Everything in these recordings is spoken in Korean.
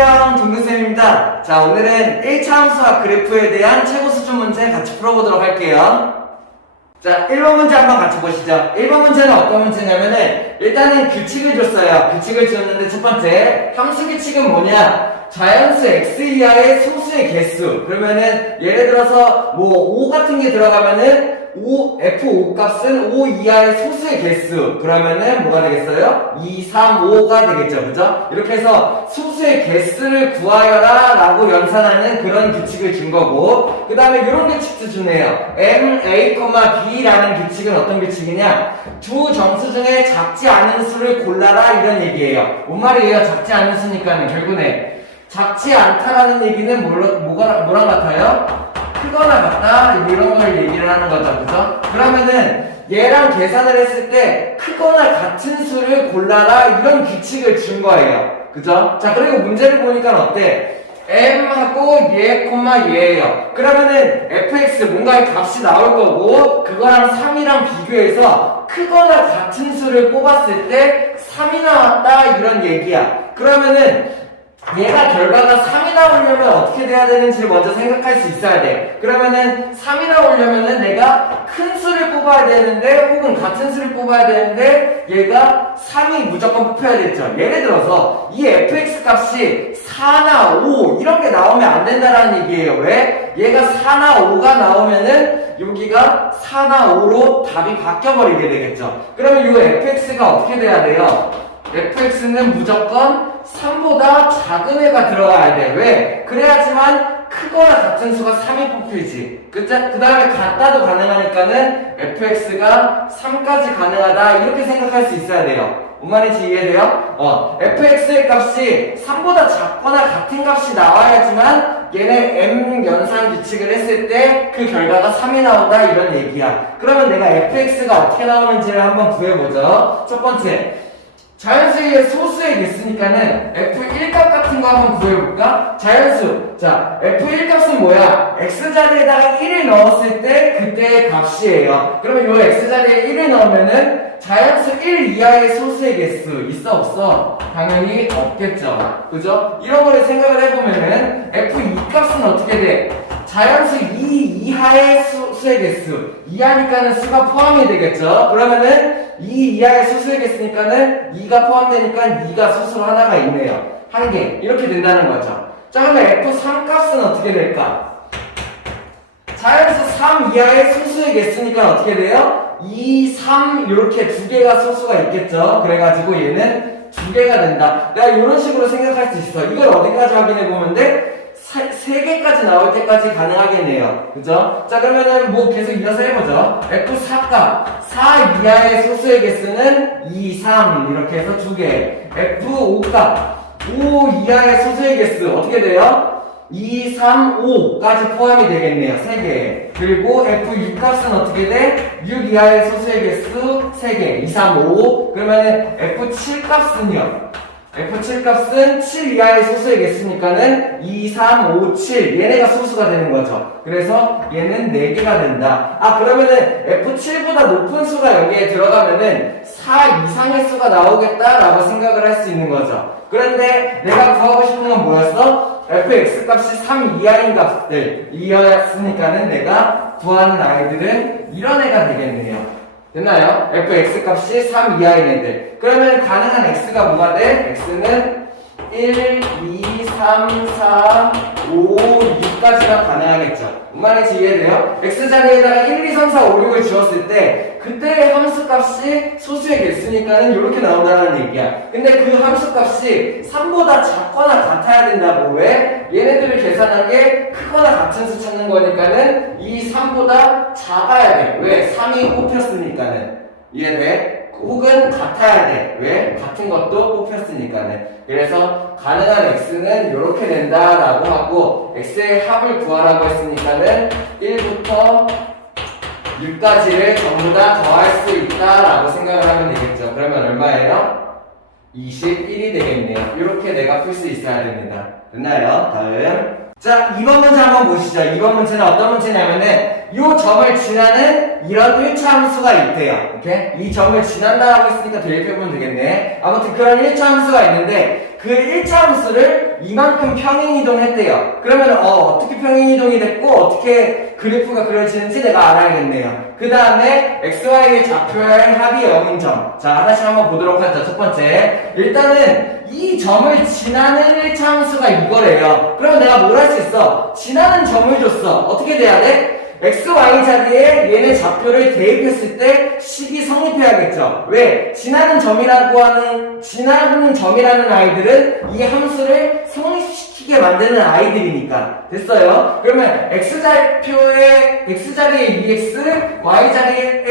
안녕, 동근쌤입니다. 자, 오늘은 1차 함수와 그래프에 대한 최고 수준 문제 같이 풀어보도록 할게요. 자, 1번 문제 한번 같이 보시죠. 1번 문제는 어떤 문제냐면은 일단은 규칙을 줬어요. 규칙을 줬는데 첫 번째 함수 규칙은 뭐냐? 자연수 x 이하의 소수의 개수. 그러면은 예를 들어서 뭐 5 같은 게 들어가면은 F5 값은 5 이하의 소수의 개수. 그러면은 뭐가 되겠어요? 2, 3, 5가 되겠죠. 그죠? 이렇게 해서 소수의 개수를 구하여라 라고 연산하는 그런 규칙을 준 거고, 그 다음에 이런 규칙도 주네요. M, A, B라는 규칙은 어떤 규칙이냐? 두 정수 중에 작지 않은 수를 골라라 이런 얘기예요. 뭔 말이에요? 작지 않은 수니까는 결국에 작지 않다라는 얘기는 뭐랑 같아요? 크거나 같다 이런 걸 얘기를 하는 거죠. 그죠? 그러면은 얘랑 계산을 했을 때 크거나 같은 수를 골라라 이런 규칙을 준 거예요. 그죠? 자, 그리고 문제를 보니까 어때? m하고 얘, 얘예요. 그러면은 fx 뭔가의 값이 나올 거고 그거랑 3이랑 비교해서 크거나 같은 수를 뽑았을 때 3이 나왔다 이런 얘기야. 그러면은 얘가 결과가 3이 나오려면 어떻게 돼야 되는지를 먼저 생각할 수 있어야 돼. 그러면은 3이 나오려면은 내가 큰 수를 뽑아야 되는데 혹은 같은 수를 뽑아야 되는데 얘가 3이 무조건 뽑혀야겠죠. 예를 들어서 이 fx 값이 4나 5 이런 게 나오면 안 된다라는 얘기예요. 왜? 얘가 4나 5가 나오면은 여기가 4나 5로 답이 바뀌어버리게 되겠죠. 그러면 이 fx가 어떻게 돼야 돼요? fx는 무조건 3보다 작은 애가 들어가야 돼. 왜? 그래야지만 크거나 같은 수가 3이 뽑히지. 그 다음에 같다도 가능하니까는 fx가 3까지 가능하다 이렇게 생각할 수 있어야 돼요. 뭔 말인지 이해돼요? fx의 값이 3보다 작거나 같은 값이 나와야지만 얘네 m 연산 규칙을 했을 때 그 결과가 3이 나온다 이런 얘기야. 그러면 내가 fx가 어떻게 나오는지를 한번 구해보죠. 첫 번째, 자연수의 소수의 개수니까는 F1 값 같은 거 한번 구해볼까? 자연수. 자, F1 값은 뭐야? X자리에다가 1을 넣었을 때 그때의 값이에요. 그러면 요 X자리에 1을 넣으면은 자연수 1 이하의 소수의 개수 있어 없어? 당연히 없겠죠. 그죠? 이런 거를 생각을 해보면은 F2 값은 어떻게 돼? 자연수 2 이하의 수의 개수. 이하니까는 수가 포함이 되겠죠. 그러면은 2 이하의 수수의 개수니까는 2가 포함되니까 2가 수수로 하나가 있네요. 한 개. 이렇게 된다는 거죠. 자, 그러면 F3 값은 어떻게 될까? 자연수 3 이하의 소수의 개수니까 어떻게 돼요? 2, 3 이렇게 두 개가 소수가 있겠죠. 그래가지고 얘는 두 개가 된다. 내가 이런 식으로 생각할 수 있어. 이걸 어디까지 확인해 보면 돼? 3개까지 나올 때까지 가능하겠네요. 그죠? 자, 그러면은 뭐 계속 이어서 해보죠. F4 값 4 이하의 소수의 개수는 2, 3 이렇게 해서 2개. F5 값 5 이하의 소수의 개수 어떻게 돼요? 2, 3, 5까지 포함이 되겠네요. 3개. 그리고 F6 값은 어떻게 돼? 6 이하의 소수의 개수 3개. 2, 3, 5. 그러면은 F7 값은요? F7 값은 7 이하의 소수의 개수니까는 2, 3, 5, 7 얘네가 소수가 되는 거죠. 그래서 얘는 4개가 된다. 그러면은 F7보다 높은 수가 여기에 들어가면은 4 이상의 수가 나오겠다라고 생각을 할 수 있는 거죠. 그런데 내가 구하고 싶은 건 뭐였어? fx 값이 3 이하인 값들 이었으니까는 내가 구하는 아이들은 이런 애가 되겠네요. 됐나요? fx 값이 3 이하인 애들. 그러면 가능한 x가 뭐가 돼? x는 1, 2, 3, 4, 5, 6까지가 가능하겠죠. 뭔 말인지 이해돼요? x자리에다가 1, 2, 3, 4, 5, 6을 지웠을 때 그때의 함수값이 소수의 개수니까는 이렇게 나온다는 얘기야. 근데 그 함수값이 3보다 작거나 같아야 된다고. 왜? 얘네들을 계산한 게 크거나 같은 수 찾는 거니까는 이 3보다 작아야 돼. 왜? 3이 뽑혔으니까는. 이해돼? 혹은 같아야 돼. 왜? 같은 것도 뽑혔으니까는. 그래서 가능한 x는 이렇게 된다라고 하고 x의 합을 구하라고 했으니까는 1부터 6까지를 전부 다 더할 수 있다라고 생각을 하면 되겠죠. 그러면 얼마예요? 21이 되겠네요. 이렇게 내가 풀 수 있어야 됩니다. 됐나요? 다음. 자, 2번 문제 한번 보시죠. 2번 문제는 어떤 문제냐면은 이 점을 지나는 이런 1차 함수가 있대요. 오케이? 이 점을 지난다라고 했으니까 대입해보면 되겠네. 아무튼 그런 1차 함수가 있는데 그 1차 함수를 이만큼 평행이동했대요. 그러면 어떻게 평행이동이 됐고 어떻게 그래프가 그려지는지 내가 알아야겠네요. 그 다음에 xy의 좌표의 합이 0인 점. 자, 하나씩 한번 보도록 하죠. 첫 번째, 일단은 이 점을 지나는 1차 함수가 이거래요. 그러면 내가 뭘 할 수 있어? 지나는 점을 줬어. 어떻게 돼야 돼? x, y 자리에 얘네 좌표를 대입했을 때 식이 성립해야겠죠. 왜? 지나는 점이라는 아이들은 이 함수를 성립시키게 만드는 아이들이니까. 됐어요? 그러면 x 자리에 2x, y 자리에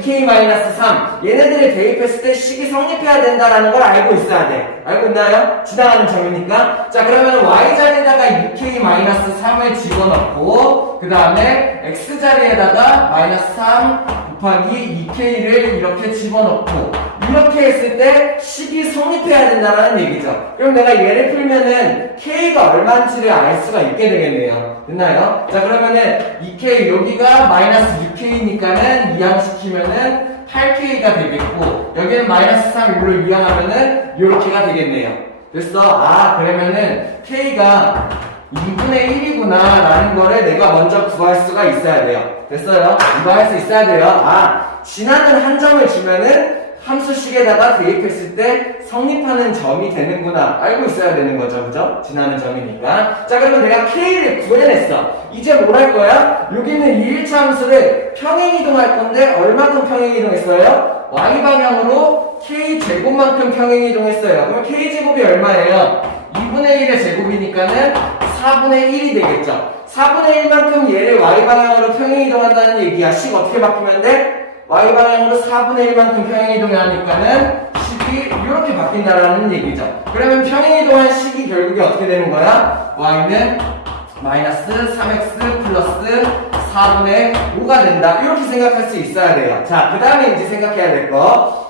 2k-3 얘네들을 대입했을 때 식이 성립해야 된다라는 걸 알고 있어야 돼. 알고 있나요? 지나가는 점이니까. 자, 그러면 y 자리에다가 2k-3을 집어넣고 그 다음에 x 자리에다가 마이너스 3 곱하기 2k를 이렇게 집어넣고 이렇게 했을 때 식이 성립해야 된다는 얘기죠. 그럼 내가 얘를 풀면은 k가 얼마인지를 알 수가 있게 되겠네요. 됐나요? 자, 그러면은 2k 여기가 마이너스 6k니까는 이항시키면은 8k가 되겠고 여기는 마이너스 3 이거를 이항하면은 요렇게가 되겠네요. 됐어? 아, 그러면은 k가 2분의 1이구나 라는 거를 내가 먼저 구할 수가 있어야 돼요. 됐어요? 이거 할 수 있어야 돼요. 아, 지나는 한 점을 주면은 함수식에다가 대입했을 때 성립하는 점이 되는구나 알고 있어야 되는 거죠. 그죠? 지나는 점이니까. 자, 그러면 내가 k를 구해냈어. 이제 뭘 할 거야? 여기 있는 이 1차 함수를 평행이동할 건데 얼마큼 평행이동했어요? y방향으로 k제곱만큼 평행이동했어요. 그러면 k제곱이 얼마예요? 2분의 1의 제곱이니까는 4분의 1이 되겠죠. 4분의 1만큼 얘를 y방향으로 평행이동한다는 얘기야. 식 어떻게 바꾸면 돼? y방향으로 4분의 1만큼 평행이동을 하니까는 식이 이렇게 바뀐다라는 얘기죠. 그러면 평행이동한 식이 결국에 어떻게 되는 거야? y는 마이너스 3x 플러스 4분의 5가 된다. 이렇게 생각할 수 있어야 돼요. 자, 그 다음에 이제 생각해야 될 거.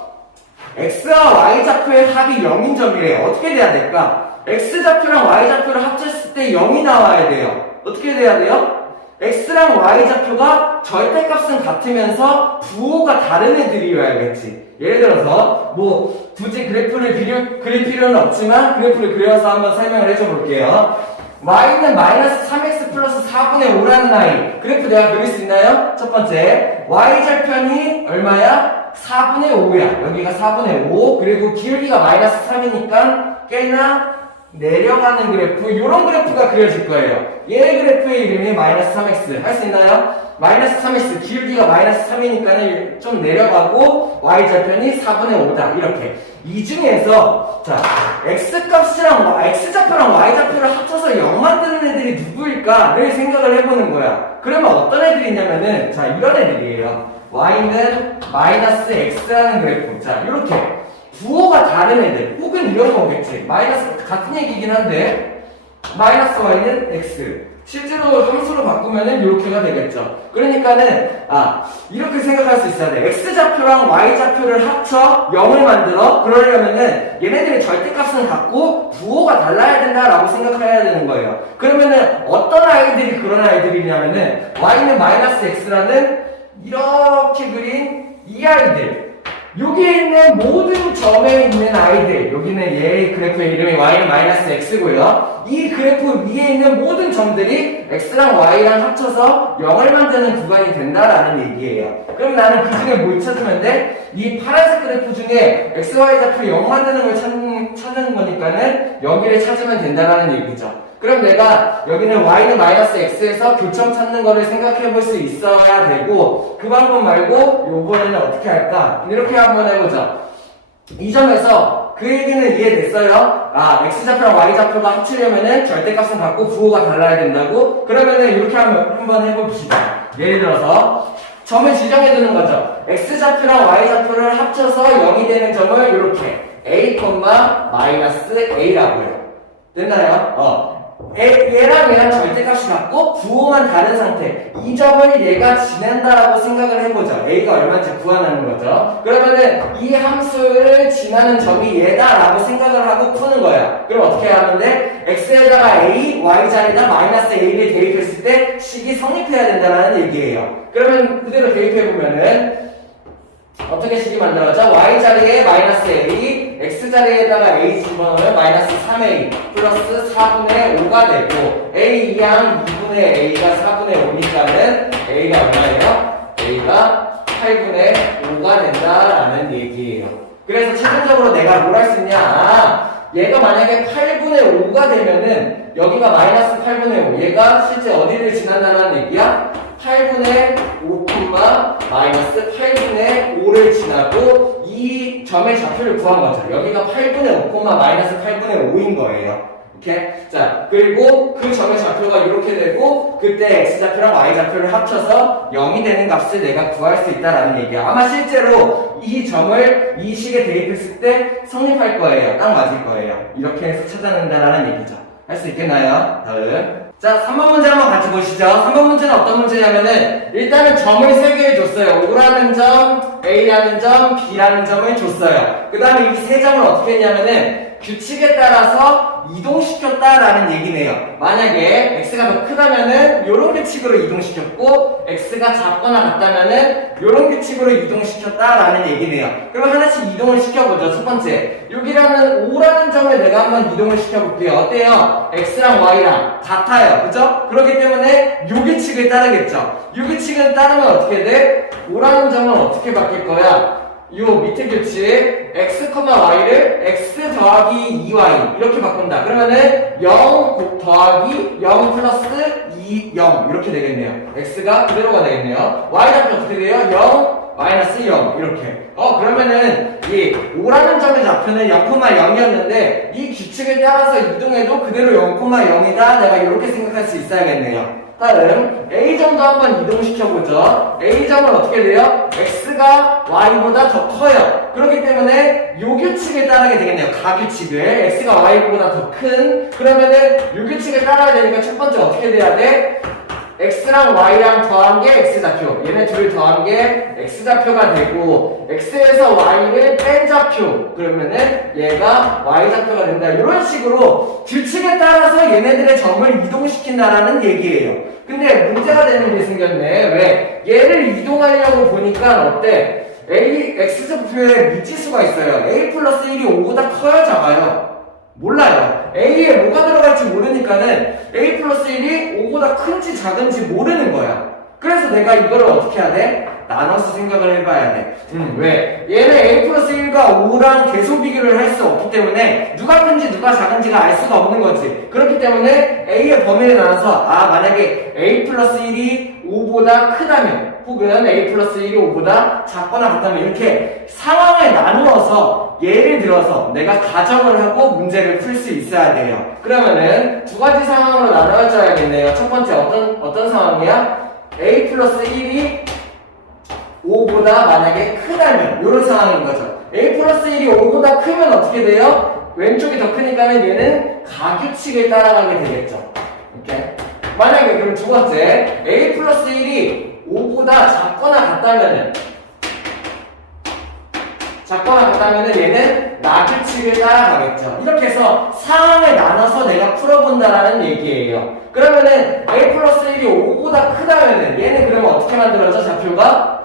x와 y 좌표의 합이 0인 점이래요. 어떻게 돼야 될까? x 좌표랑 y 좌표를 합쳤을 때 0이 나와야 돼요. 어떻게 돼야 돼요? x랑 y 좌표가 절대값은 같으면서 부호가 다른 애들이어야겠지. 예를 들어서 뭐 굳이 그래프를 그릴 필요는 없지만 그래프를 그려서 한번 설명을 해줘 볼게요. y는 마이너스 3x 플러스 4분의 5라는 아이. 그래프 내가 그릴 수 있나요? 첫 번째, y 절편이 얼마야? 4분의 5야. 여기가 4분의 5. 그리고 기울기가 마이너스 3이니까 꽤나 내려가는 그래프, 이런 그래프가 그려질 거예요. 얘 그래프의 이름이 마이너스 3x. 할 수 있나요? 마이너스 3x, 기울기가 마이너스 3이니까 좀 내려가고 y절편이 4분의 5다. 이렇게. 이 중에서 자, x값이랑 x좌표랑 y좌표를 합쳐서 0 만드는 애들이 누구일까를 생각을 해보는 거야. 그러면 어떤 애들이냐면은 자, 이런 애들이에요. y는 마이너스 x라는 그래프. 자, 이렇게 부호가 다른 애들 혹은 이런 거겠지. 마이너스 같은 얘기긴 한데 마이너스 y는 x 실제로 함수로 바꾸면은 이렇게가 되겠죠. 그러니까는 이렇게 생각할 수 있어야 돼. x좌표랑 y좌표를 합쳐 0을 만들어. 그러려면은 얘네들의 절대값은 같고 부호가 달라야 된다라고 생각해야 되는 거예요. 그러면은 어떤 아이들이 그런 아이들이냐면은 y는 마이너스 x라는 이렇게 그린 이 아이들, 여기에 있는 모든 점에 있는 아이들, 여기는 얘 그래프의 이름이 y는 마이너스 x고요. 이 그래프 위에 있는 모든 점들이 x랑 y랑 합쳐서 0을 만드는 구간이 된다라는 얘기예요. 그럼 나는 그 중에 뭘 찾으면 돼? 이 파란색 그래프 중에 x, y 좌표 0 만드는 걸 찾는 거니까는 여기를 찾으면 된다라는 얘기죠. 그럼 내가 여기는 y는 마이너스 x에서 교점 찾는 거를 생각해 볼 수 있어야 되고, 그 방법 말고 요번에는 어떻게 할까? 이렇게 한번 해보자. 이 점에서 그 얘기는 이해됐어요? x좌표랑 y좌표가 합치려면은 절대값은 같고 부호가 달라야 된다고? 그러면은 이렇게 한번 해봅시다. 예를 들어서 점을 지정해 두는 거죠. x좌표랑 y좌표를 합쳐서 0이 되는 점을 이렇게 a, 마이너스 a라고 해요. 됐나요? 얘랑 얘랑 절대값이 같고 부호만 다른 상태. 이 점을 얘가 지난다라고 생각을 해보죠. a가 얼마인지 구하는 거죠. 그러면은 이 함수를 지나는 점이 얘다라고 생각을 하고 푸는 거야. 그럼 어떻게 하는데 x에다가 a, y 자리에다 마이너스 a를 대입했을 때 식이 성립해야 된다는 얘기예요. 그러면 그대로 대입해보면은 어떻게 식이 만들어져? y자리에 마이너스 a, x자리에다가 a 집어넣으면 마이너스 3a 플러스 4분의 5가 되고 a 이항 2분의 a가 4분의 5니까는 a가 얼마예요? a가 8분의 5가 된다라는 얘기예요. 그래서 최종적으로 내가 뭘 할 수 있냐? 얘가 만약에 8분의 5가 되면은 여기가 마이너스 8분의 5 얘가 실제 어디를 지난다는 얘기야? 8분의 5, 마이너스 8분의 5를 지나고 이 점의 좌표를 구한 거죠. 여기가 8분의 5, 마이너스 8분의 5인 거예요. 오케이? 자, 그리고 그 점의 좌표가 이렇게 되고 그때 x좌표랑 y좌표를 합쳐서 0이 되는 값을 내가 구할 수 있다라는 얘기야. 아마 실제로 이 점을 이 식에 대입했을 때 성립할 거예요. 딱 맞을 거예요. 이렇게 해서 찾아낸다라는 얘기죠. 할 수 있겠나요? 다음. 자, 3번 문제 한번 같이 보시죠. 3번 문제는 어떤 문제냐면은 일단은 점을 3개 줬어요. O라는 점, A라는 점, B라는 점을 줬어요. 그 다음에 이 세 점을 어떻게 했냐면은 규칙에 따라서 이동시켰다라는 얘기네요. 만약에 x가 더 크다면은 요런 규칙으로 이동시켰고 x가 작거나 같다면은 요런 규칙으로 이동시켰다라는 얘기네요. 그럼 하나씩 이동을 시켜보죠. 첫 번째, 여기라는 5라는 점을 내가 한번 이동을 시켜볼게요. 어때요? x랑 y랑 같아요. 그죠? 그렇기 때문에 요 규칙을 따르겠죠. 요 규칙을 따르면 어떻게 돼? 5라는 점은 어떻게 바뀔 거야? 요 밑에 규칙 x, y를 x 더하기 2y 이렇게 바꾼다. 그러면은 0 더하기 0 플러스 2, 0 이렇게 되겠네요. x가 그대로가 되겠네요. y좌표 어떻게 돼요? 0 마이너스 0 이렇게. 그러면은 이 5라는 점의 좌표는 0,0이었는데 이 규칙에 따라서 이동해도 그대로 0,0이다. 내가 이렇게 생각할 수 있어야겠네요. 다음 A점도 한번 이동시켜보죠. A점은 어떻게 돼요? X가 Y보다 더 커요. 그렇기 때문에 요 규칙을 따르게 되겠네요. 가규칙을. X가 Y보다 더 큰. 그러면은 요 규칙을 따라야 되니까 첫 번째 어떻게 돼야 돼? X랑 Y랑 더한 게 X좌표. 얘네 둘을 더한 게 X좌표가 되고 X에서 Y를 뺀 좌표. 그러면은 얘가 Y좌표가 된다. 이런 식으로 규칙에 따라서 얘네들의 점을 이동시킨다라는 얘기예요. 근데 문제가 되는 게 생겼네. 왜? 얘를 이동하려고 보니까 어때? X좌표에 미지수가 있어요. A 플러스 1이 5보다 커요, 작아요? 몰라요. A에 뭐가 들어갈지 모르니까는 A 플러스 1이 5보다 큰지 작은지 모르는 거야. 그래서 내가 이거를 어떻게 해야 돼? 나눠서 생각을 해봐야 돼. 왜? 얘는 A 플러스 1과 5랑 계속 비교를 할 수 없기 때문에 누가 큰지 누가 작은지가 알 수가 없는 거지. 그렇기 때문에 A의 범위를 나눠서 만약에 A 플러스 1이 5보다 크다면 혹은 A 플러스 1이 5보다 작거나 같다면 이렇게 상황을 나누어서 예를 들어서 내가 가정을 하고 문제를 풀 수 있어야 돼요. 그러면은 두 가지 상황으로 나눠줘야겠네요. 첫 번째 어떤 상황이야? A 플러스 1이 5보다 만약에 크다면 이런 상황인 거죠. A 플러스 1이 5보다 크면 어떻게 돼요? 왼쪽이 더 크니까는 얘는 가규칙을 따라가게 되겠죠. 오케이? 만약에 그럼 두 번째 A 플러스 1이 5보다 작거나 같다면은 얘는 나규칙을 따라가겠죠. 이렇게 해서 상황을 나눠서 내가 풀어본다라는 얘기예요. 그러면은 A 플러스 1이 5보다 크다면은 얘는 그러면 어떻게 만들어져? 좌표가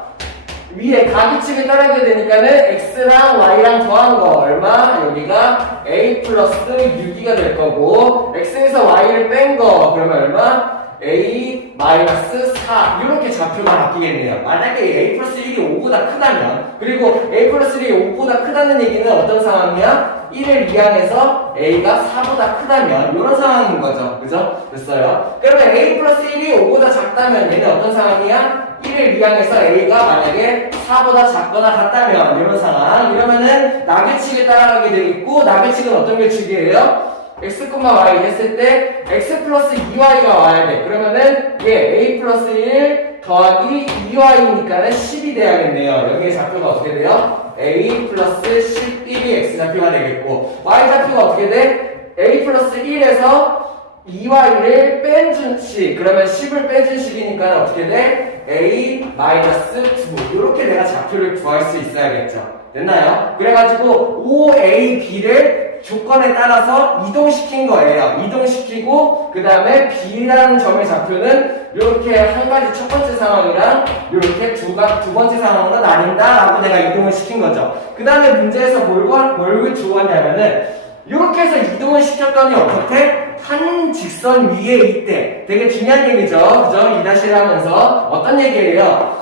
위에 가규칙을 따르게 되니까는 x랑 y랑 더한 거 얼마? 여기가 a 플러스 6이가 될 거고 x에서 y를 뺀 거 그러면 얼마? a 마이너스 4 이렇게 좌표가 바뀌겠네요. 만약에 a 플러스 1이 5보다 크다면 그리고 a 플러스 1이 5보다 크다는 얘기는 어떤 상황이야? 1을 이항해서 a가 4보다 크다면 이런 상황인 거죠. 그죠? 됐어요? 그러면 a 플러스 1이 5보다 작다면 얘는 어떤 상황이야? 1을 이항해서 a가 만약에 4보다 작거나 같다면 이런 상황 이러면은 나규칙을 따라가게 되겠고 나규칙은 어떤 규칙이에요? x, y 했을 때 x 플러스 2y가 와야 돼. 그러면은 얘 a 플러스 1 더하기 2y니까는 10이 돼야겠네요. 여기에 좌표가 어떻게 돼요? a 플러스 11이 x좌표가 되겠고 y좌표가 어떻게 돼? a 플러스 1에서 2와 1을 뺀 식, 그러면 10을 빼준 식이니까 어떻게 돼? A-2 이렇게 내가 좌표를 구할 수 있어야겠죠. 됐나요? 그래가지고 OAB를 조건에 따라서 이동시킨 거예요. 이동시키고 그 다음에 B라는 점의 좌표는 이렇게 한 가지 첫 번째 상황이랑 이렇게 두 번째 상황으로 나뉜다 라고 내가 이동을 시킨 거죠. 그 다음에 문제에서 뭘 주었냐면은 이렇게 해서 이동을 시켰더니 어떻게? 한 직선 위에 있대. 되게 중요한 얘기죠. 그죠? 이다시를 하면서 어떤 얘기예요?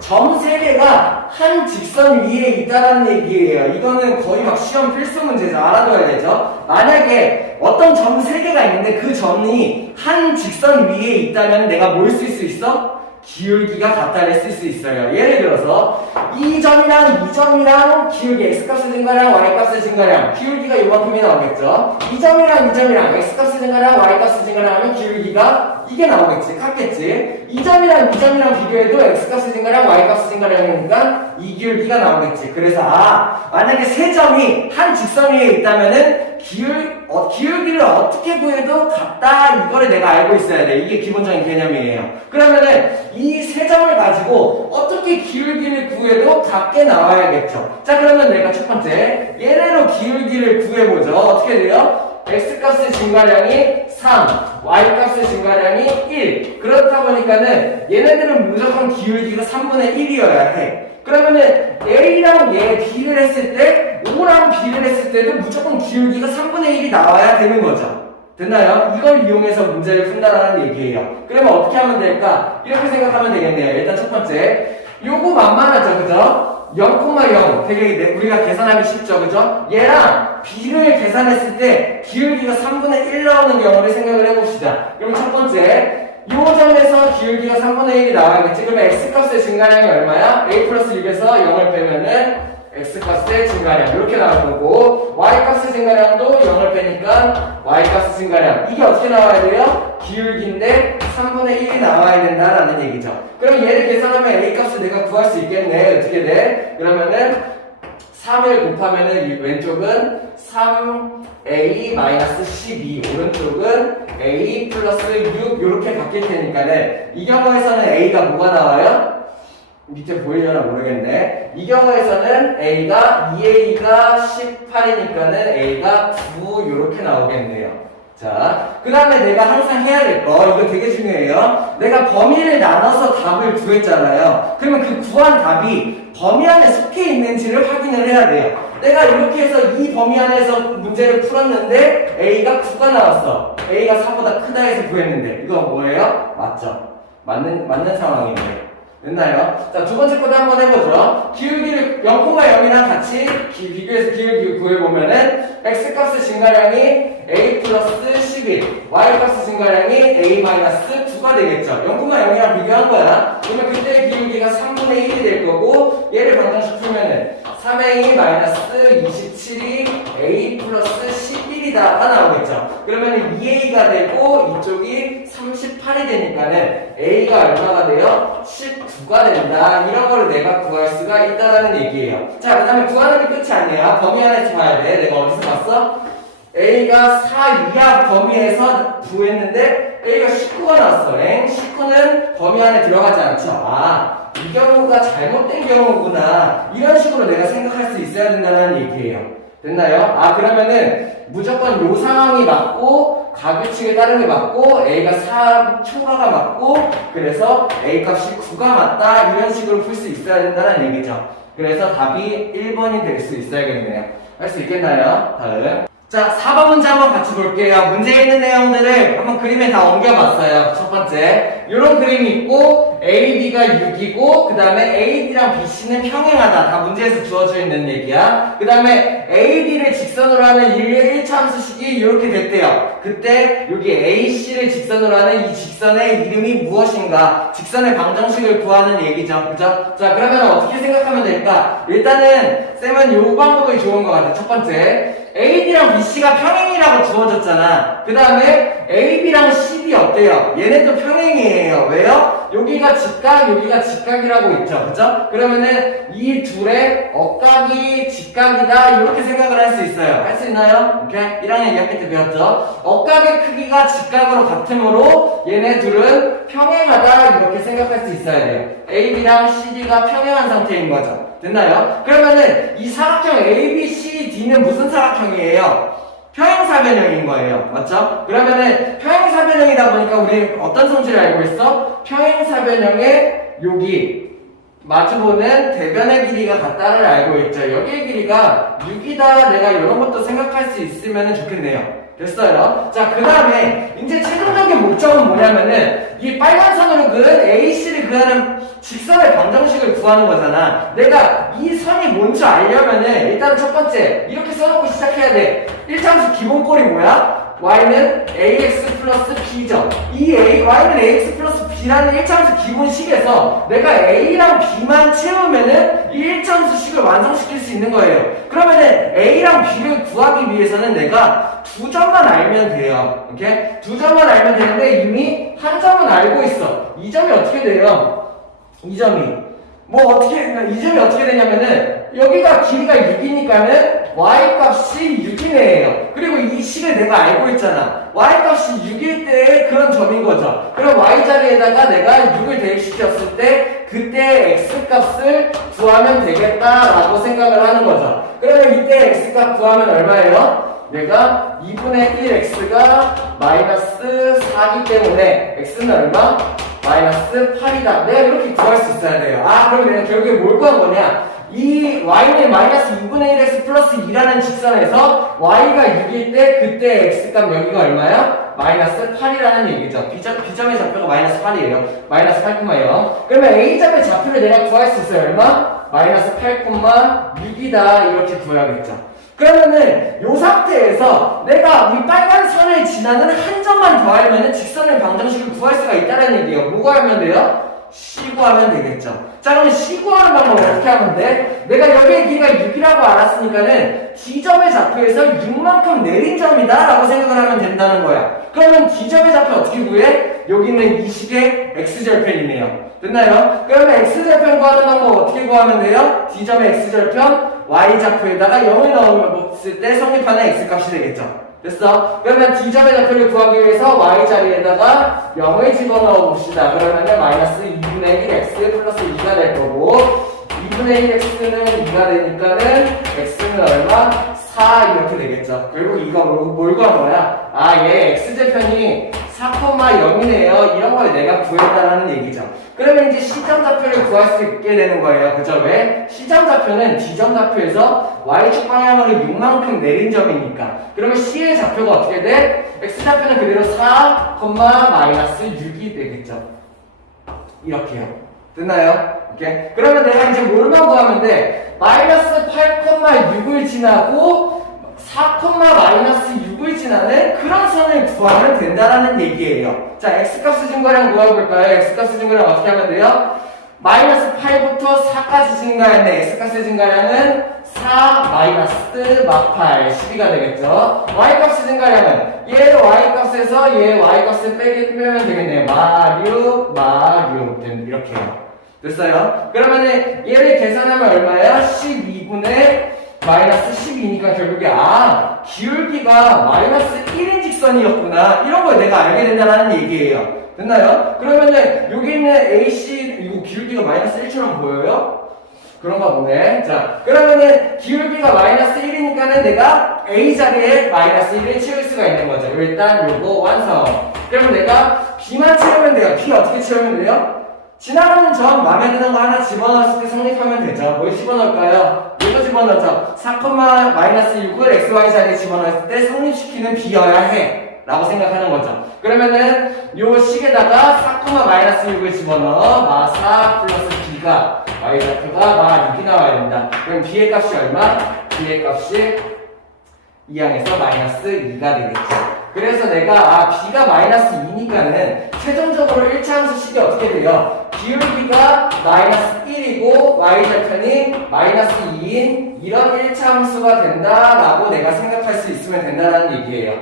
점 3개가 한 직선 위에 있다는 얘기예요. 이거는 거의 막 시험 필수 문제죠. 알아둬야 되죠. 만약에 어떤 점 3개가 있는데 그 점이 한 직선 위에 있다면 내가 뭘 쓸 수 있어? 기울기가 같다를 쓸 수 있어요. 예를 들어서 이 점이랑 이 점이랑 기울기 x값의 증가량 y값의 증가량 기울기가 요만큼이 나오겠죠. 이 점이랑 이 점이랑 x값의 증가량 y값의 증가량 하면 기울기가 이게 나오겠지. 같겠지. 이 점이랑 이 점이랑 비교해도 x값의 증가량 y값의 증가량이니까 이 기울기가 나오겠지. 그래서 만약에 세 점이 한 직선 위에 있다면은 기울기를 어떻게 구해도 같다 이거를 내가 알고 있어야 돼. 이게 기본적인 개념이에요. 그러면은 이 세 점을 가지고 어떻게 기울기를 구해도 같게 나와야겠죠. 자, 그러면 내가 첫 번째 얘네로 기울기를 구해보죠. 어떻게 돼요? x값의 증가량이 3, y값의 증가량이 1. 그렇다 보니까는 얘네들은 무조건 기울기가 3분의 1이어야 해. 그러면은 A랑 얘 B를 했을 때 O랑 B를 했을 때도 무조건 기울기가 3분의 1이 나와야 되는 거죠. 됐나요? 이걸 이용해서 문제를 푼다라는 얘기예요. 그러면 어떻게 하면 될까? 이렇게 생각하면 되겠네요. 일단 첫 번째 요거 만만하죠. 그죠? 0,0 되게 우리가 계산하기 쉽죠. 그죠? 얘랑 B를 계산했을 때 기울기가 3분의 1 나오는 경우를 생각을 해봅시다. 그럼 첫 번째 요 점에서 기울기가 3분의 1이 나와야겠지. 그러면 x값의 증가량이 얼마야? a 플러스 6에서 0을 빼면은 x값의 증가량 이렇게 나올 거고 y값의 증가량도 0을 빼니까 y값의 증가량 이게 어떻게 나와야 돼요? 기울기인데 3분의 1이 나와야 된다라는 얘기죠. 그럼 얘를 계산하면 a값을 내가 구할 수 있겠네. 어떻게 돼? 그러면은 3을 곱하면은 왼쪽은 3a-12 오른쪽은 a 플러스 6 이렇게 바뀔 테니까는 이 경우에서는 a가 뭐가 나와요? 밑에 보이려나 모르겠네. 이 경우에서는 a가 2a가 18이니까는 a가 9 이렇게 나오겠네요. 자, 그 다음에 내가 항상 해야 될 거, 이거 되게 중요해요. 내가 범위를 나눠서 답을 구했잖아요. 그러면 그 구한 답이 범위 안에 속해 있는지를 확인을 해야 돼요. 내가 이렇게 해서 이 범위 안에서 문제를 풀었는데 A가 9가 나왔어. A가 4보다 크다 해서 구했는데 이거 뭐예요? 맞죠? 맞는 상황인데. 됐나요? 자, 두 번째 거도 한번 해보죠. 기울기를 0,0이랑 같이 비교해서 기울기 구해보면은 x값의 증가량이 a 플러스 11, y값의 증가량이 a-9가 되겠죠. 0,0이랑 비교한 거야. 그러면 그때의 기울기가 3분의 1이 될 거고 얘를 방정식풀면은 3a-27이 a 플러스 11이다가 나오겠죠. 그러면 2a가 되고 이쪽이 38이 되니까는 a가 얼마가 돼요? 19가 된다. 이런 거를 내가 구할 수가 있다라는 얘기예요. 자, 그 다음에 구하는 게 끝이 아니야. 범위 안에서 봐야 돼. 내가 어디서 봤어? a가 4 이하 범위에서 구했는데 a가 19가 나왔어. 19는 범위 안에 들어가지 않죠. 이 경우가 잘못된 경우구나. 이런 식으로 내가 생각할 수 있어야 된다는 얘기예요. 됐나요? 그러면은 무조건 요 상황이 맞고 가규칙에 따른 게 맞고 A가 4 초과가 맞고 그래서 A 값이 9가 맞다 이런 식으로 풀 수 있어야 된다는 얘기죠. 그래서 답이 1번이 될 수 있어야겠네요. 할 수 있겠나요? 다음. 자, 4번 문제 한번 같이 볼게요. 문제에 있는 내용들을 한번 그림에 다 옮겨봤어요. 첫 번째, 이런 그림이 있고 A, B가 6이고 그 다음에 A, D랑 B, C는 평행하다. 다 문제에서 주어져 있는 얘기야. 그 다음에 A, D를 직선으로 하는 1차 함수식이 이렇게 됐대요. 그때 여기 A, C를 직선으로 하는 이 직선의 이름이 무엇인가? 직선의 방정식을 구하는 얘기죠. 그죠? 자, 그러면 어떻게 생각하면 될까? 일단은 쌤은 요 방법이 좋은 것 같아. 첫 번째, AD랑 BC가 평행이라고 주어졌잖아. 그 다음에 AB랑 CD 어때요? 얘네도 평행이에요. 왜요? 여기가 직각, 여기가 직각이라고 있죠. 그죠? 그러면은 이 둘의 억각이 직각이다. 이렇게 생각을 할 수 있어요. 할 수 있나요? 오케이? 1학년 2학기 때 배웠죠? 억각의 크기가 직각으로 같으므로 얘네 둘은 평행하다. 이렇게 생각할 수 있어야 돼요. AB랑 CD가 평행한 상태인 거죠. 됐나요? 그러면은 이 사각형 ABCD는 무슨 사각형이에요? 평행사변형인 거예요. 맞죠? 그러면은 평행사변형이다 보니까 우리 어떤 성질을 알고 있어? 평행사변형의 여기 마주보는 대변의 길이가 같다를 알고 있죠. 여기의 길이가 6이다. 내가 이런 것도 생각할 수 있으면 좋겠네요. 됐어요? 자, 그 다음에 이제 최종적인 목적은 뭐냐면은 이 빨간 선으로 그은 AC를 그하는 직선의 방정식을 구하는 거잖아. 내가 이 선이 뭔지 알려면은 일단 첫 번째 이렇게 써놓고 시작해야 돼. 1차함수 기본꼴이 뭐야? y는 ax 플러스 b죠. 이 y는 ax 플러스 b라는 1차함수 기본식에서 내가 a랑 b만 채우면은 이 1차함수식을 완성시킬 수 있는 거예요. 그러면은 a랑 b를 구하기 위해서는 내가 두 점만 알면 돼요. 오케이? 두 점만 알면 되는데 이미 한 점은 알고 있어. 이 점이 어떻게 돼요? 이 점이 이 점이 어떻게 되냐면은 여기가 길이가 6이니까는 y 값이 6이네요. 그리고 이 식을 내가 알고 있잖아. y 값이 6일 때의 그런 점인 거죠. 그럼 y 자리에다가 내가 6을 대입시켰을 때 그때 x 값을 구하면 되겠다라고 생각을 하는 거죠. 그러면 이때 x 값 구하면 얼마예요? 내가 2분의 1x가 마이너스 4기 때문에 x는 얼마? 마이너스 8이다. 내가 이렇게 구할 수 있어야 돼요. 아, 그럼 내가 결국에 뭘 구한 거냐? 이 y는 마이너스 2분의 1x 플러스 2라는 직선에서 y가 6일 때 그때 x값 여기가 얼마야? 마이너스 8이라는 얘기죠. B점의 좌표가 마이너스 8이에요. 마이너스 8,0. 그러면 A점의 좌표를 내가 구할 수 있어요. 얼마? 마이너스 8,6이다. 이렇게 구해야겠죠. 그러면은 요 상태에서 내가 이 빨간 선을 지나는 한 점만 더 알면은 직선의 방정식을 구할 수가 있다는 얘기예요. 뭐 구하면 돼요? C 구하면 되겠죠. 자, 그럼 C 구하는 방법 어떻게 하면 돼? 내가 여기에 길이가 6이라고 알았으니까는 D점의 좌표에서 6만큼 내린 점이다 라고 생각을 하면 된다는 거야. 그러면 D점의 좌표 어떻게 구해? 여기 있는 이 식의 X절편이네요. 됐나요? 그러면 X절편 구하는 방법 어떻게 구하면 돼요? D점의 X절편 Y좌표에다가 0을 넣었을 때 성립하는 X값이 되겠죠. 됐어? 그러면 D점의 좌표를 구하기 위해서 Y자리에다가 0을 집어넣어 봅시다. 그러면은 마이너스 2분의 1x 플러스 2가 될 거고 2분의 1x는 2가 되니까는 x는 얼마? 4 이렇게 되겠죠. 결국 이거 뭘 구한 거야? 아, 얘 x제편이 4,0이네요. 이런 걸 내가 구했다라는 얘기죠. 그러면 이제 C점 좌표를 구할 수 있게 되는 거예요. 그죠? 왜? C점 좌표는 D점 좌표에서 Y축 방향으로 6만큼 내린 점이니까. 그러면 C의 좌표가 어떻게 돼? X 좌표는 그대로 4, 마이너스 6이 되겠죠. 이렇게요. 됐나요? 오케이? 그러면 내가 이제 뭘만 구하면 돼? 마이너스 8,6을 지나고 4, 마이너스 6을 지나는 그런 선을 구하면 된다라는 얘기예요. 자, x값 증가량 구해볼까요? x값 증가량 어떻게 하면 돼요? 마이너스 8부터 4까지 증가했네. x값 증가량은 4 마이너스 막 8, 12가 되겠죠. y값 증가량은 얘 y값에서 얘 y값을 빼면 되겠네요. 마류 이렇게요. 됐어요? 그러면은 얘를 계산하면 얼마예요? 12분의 마이너스 12니까 결국에 기울기가 마이너스 1인 직선이었구나. 이런 걸 내가 알게 된다는 얘기예요. 됐나요? 그러면은 여기 있는 AC 이거 기울기가 마이너스 1처럼 보여요? 그런가 보네. 자, 그러면은 기울기가 마이너스 1이니까는 내가 A 자리에 마이너스 1을 채울 수가 있는 거죠. 일단 요거 완성. 그러면 내가 B만 채우면 돼요. B 어떻게 채우면 돼요? 지나가는 점 마음에 드는 거 하나 집어넣었을 때 성립하면 되죠. 뭘 집어넣을까요? 이거 집어넣죠. 4, 마이너스 6을 xy 자리에 집어넣었을 때 성립시키는 B여야 해 라고 생각하는 거죠. 그러면은 요 식에다가 4, 마이너스 6을 집어넣어 마4 플러스 B가 y좌표가 마6이 나와야 된다. 그럼 B의 값이 얼마? B의 값이 2항에서 마이너스 2가 되겠죠. 그래서 내가 B가 마이너스 2니까는 최종적으로 1차 함수식이 어떻게 돼요? 기울기가 마이너스 1이고 y좌편이 마이너스 2인 이런 1차 함수가 된다라고 내가 생각할 수 있으면 된다는 얘기예요.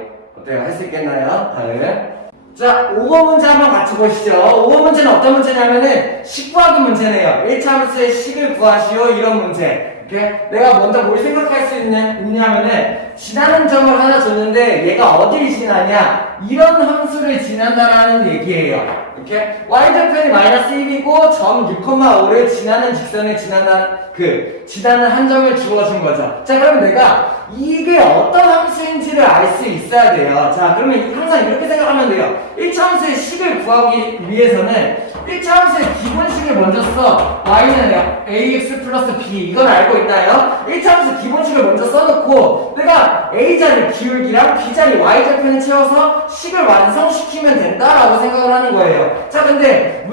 어때요? 할 수 있겠나요? 다들? 자, 5번 문제 한번 같이 보시죠. 5번 문제는 어떤 문제냐면은 식 구하기 문제네요. 1차 함수의 식을 구하시오 이런 문제. 이렇게 내가 먼저 뭘 생각할 수 있냐면은 지나는 점을 하나 줬는데 얘가 어딜 지나냐 이런 함수를 지난다라는 얘기예요. 이렇게 y절편이 마이너스 1이고 점 6,5를 지나는 직선을 지나는 한 점을 주어준 거죠. 자, 그럼 내가 이게 어떤 함수인지를 알 수 있어야 돼요. 자, 그러면 항상 이렇게 생각하면 돼요. 1차 함수의 식을 구하기 위해서는 1차 함수의 기본식을 먼저 써. y는 ax 플러스 b 이건 알고 있나요? 1차 함수 기본식을 먼저 써놓고 내가 a자리 기울기랑 b자리 y절편을 채워서 식을 완성시키면 된다라고 생각을 하는 거예요. 자, 근데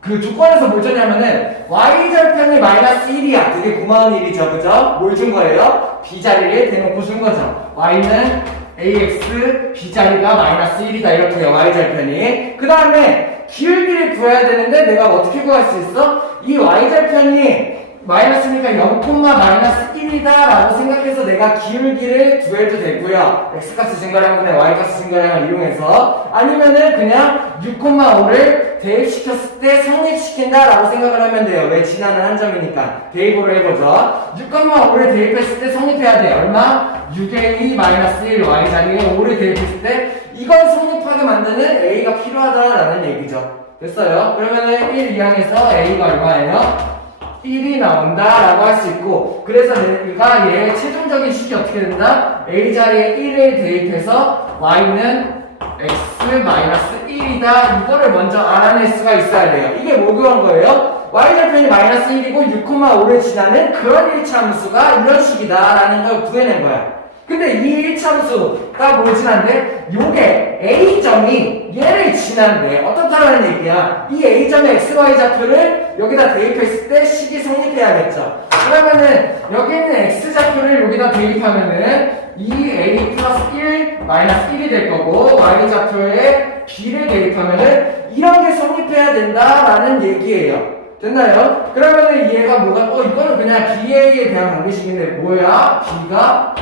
그 조건에서 뭘 줬냐면은 y절편이 마이너스 1이야. 되게 고마운 일이죠, 그죠? 뭘 준 거예요? b자리를 대놓고 준 거죠. y는 ax, b자리가 마이너스 1이다 이렇게요, y절편이. 그 다음에 기울기를 구해야 되는데 내가 어떻게 구할 수 있어? 이 y절편이 마이너스니까 0,-1이다 라고 생각해서 내가 기울기를 구해도 되고요. x값을 증가량분의 y값을 증가량을 이용해서 아니면은 그냥 6,5를 대입시켰을 때 성립시킨다 라고 생각을 하면 돼요. 왜? 지나는 한 점이니까. 대입으로 해보죠. 6,5를 대입했을 때 성립해야 돼. 얼마? 6a-1 y자리에 5를 대입했을 때 이걸 성립하게 만드는 a가 필요하다라는 얘기죠. 됐어요? 그러면은 1 이항에서 a가 얼마예요? 1이 나온다라고 할 수 있고, 그래서 내가 얘의 최종적인 식이 어떻게 된다? a자리에 1을 대입해서 y는 x-1이다 이거를 먼저 알아낼 수가 있어야 돼요. 이게 뭐 구한 거예요? y절편이 마이너스 1이고 6,5를 지나는 그런 1차 함수가 이런 식이다 라는 걸 구해낸 거야. 근데 이 1차 함수가 뭘 지난데? 요게 A점이 얘를 지난데 어떻다라는 얘기야? 이 A점의 XY 좌표를 여기다 대입했을 때 식이 성립해야겠죠. 그러면은 여기 있는 X좌표를 여기다 대입하면은 이 A 플러스 1 마이너스 1이 될 거고 Y좌표에 B를 대입하면은 이런 게 성립해야 된다라는 얘기예요. 됐나요? 그러면은 얘가 뭐가 이거는 그냥 BA에 대한 관계식인데 뭐야? B가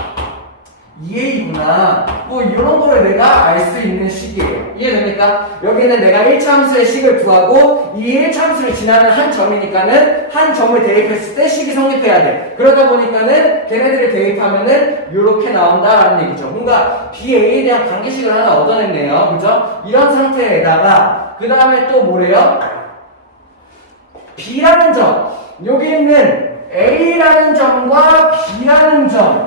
2a구나. 뭐 이런 거를 내가 알 수 있는 식이에요. 이해됩니까? 여기는 내가 1차 함수의 식을 구하고 이 1차 함수를 지나는 한 점이니까는 한 점을 대입했을 때 식이 성립해야 돼. 그러다 보니까는 걔네들을 대입하면은 이렇게 나온다라는 얘기죠. 뭔가 BA에 대한 관계식을 하나 얻어냈네요. 그죠? 이런 상태에다가 그 다음에 또 뭐래요? B라는 점. 여기 있는 A라는 점과 B라는 점.